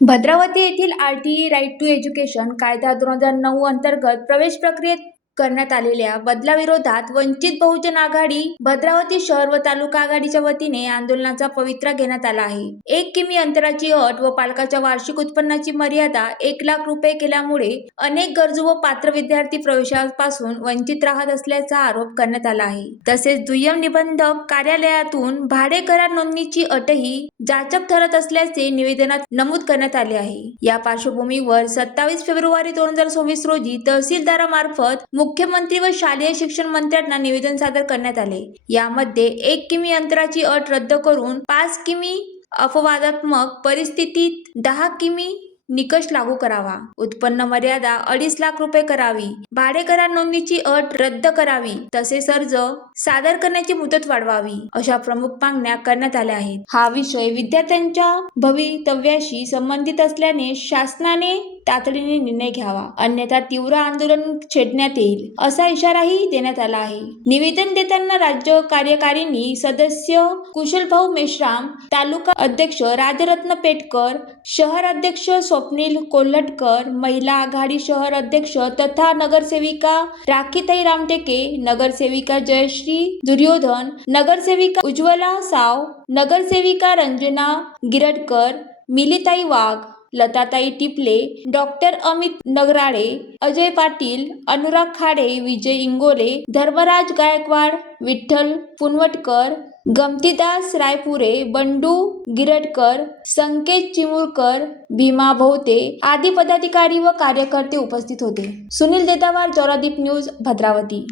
भद्रावती येथील RTE right to education कायदा 2009 अंतर्गत प्रवेश प्रक्रियेत करण्यात आलेल्या बदलाविरोधात वंचित बहुजन आघाडी भद्रावती शहर व तालुका आघाडीच्या वतीने आंदोलनाचा पवित्रा घेण्यात आला आहे. 1 किमी अंतराची अट व पालकाच्या वार्षिक उत्पन्नाची मर्यादा 1,00,000 रुपये केल्यामुळे अनेक गरजू व पात्र विद्यार्थी प्रवेशापासून वंचित राहत असल्याचा आरोप करण्यात आला आहे. तसेच दुय्यम निबंधक कार्यालयातून भाडे करार नोंदणीची अटही जाचक ठरत असल्याचे निवेदनात नमूद करण्यात आले आहे. या पार्श्वभूमीवर 27 फेब्रुवारी 2026 रोजी तहसीलदारामार्फत मुख्यमंत्री व शालेय शिक्षण मंत्र्यांना निवेदन सादर करण्यात आले. यामध्ये 1 किमी अंतराची अट रद्द करून 5 किमी अपवादात्मक परिस्थितीत 10 किमी निकष लागू करावा, उत्पन्न मर्यादा 2.5 लाख रुपये करावी, भाडे करार नोंदणीची अट रद्द करावी, तसेच अर्ज सादर करण्याची मुदत वाढवावी, अशा प्रमुख मागण्या करण्यात आल्या आहेत. हा विषय विद्यार्थ्यांच्या भवितव्याशी संबंधित असल्याने शासनाने तातडीने निर्णय घ्यावा, अन्यथा तीव्र आंदोलन छेडण्यात येईल, असा इशाराही देण्यात आला आहे. निवेदन देताना राज्य कार्यकारिणी सदस्य कुशलभाऊ मेश्राम, तालुका अध्यक्ष राजरत्न पेटकर, शहर अध्यक्ष स्वप्नील कोल्हटकर, महिला आघाडी शहर अध्यक्ष तथा नगरसेविका राखीताई रामटेके, नगरसेविका जयश्री दुर्योधन, नगरसेविका उज्ज्वला साव, नगरसेविका रंजना गिरडकर, मिलीताई वाघ, लताताई टिपले, डॉक्टर अमित नगराळे, अजय पाटील, अनुराग खाडे, विजय इंगोले, धर्मराज गायकवाड, विठ्ठल पुनवटकर, गमतीदास रायपुरे, बंडू गिरडकर, संकेत चिमुरकर, भीमा भोवते आदी पदाधिकारी व कार्यकर्ते उपस्थित होते. सुनील देदावार, जौरादीप न्यूज, भद्रावती.